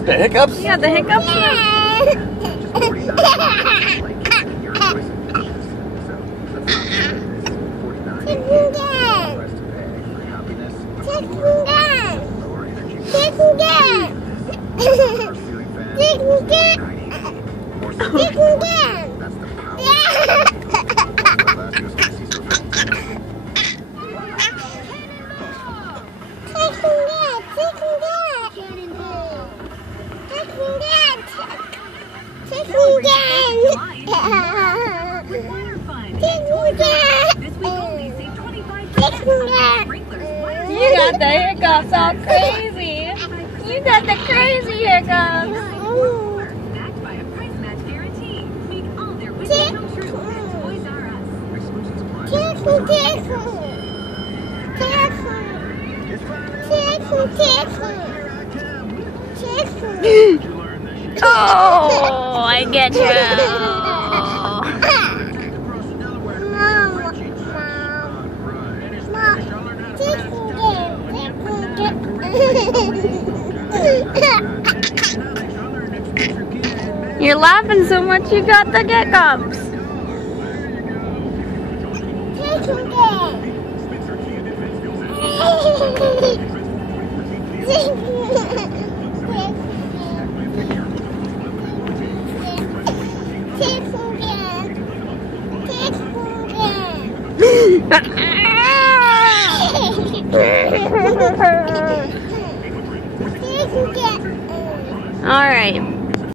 The hiccups? Yeah, the hiccups. You got the hiccups all crazy. You got the crazy hiccups. Backed by a price match guarantee. Make all their wishes come true at Toys R Us. Oh, I get you. You're laughing so much you got the hiccups. All right.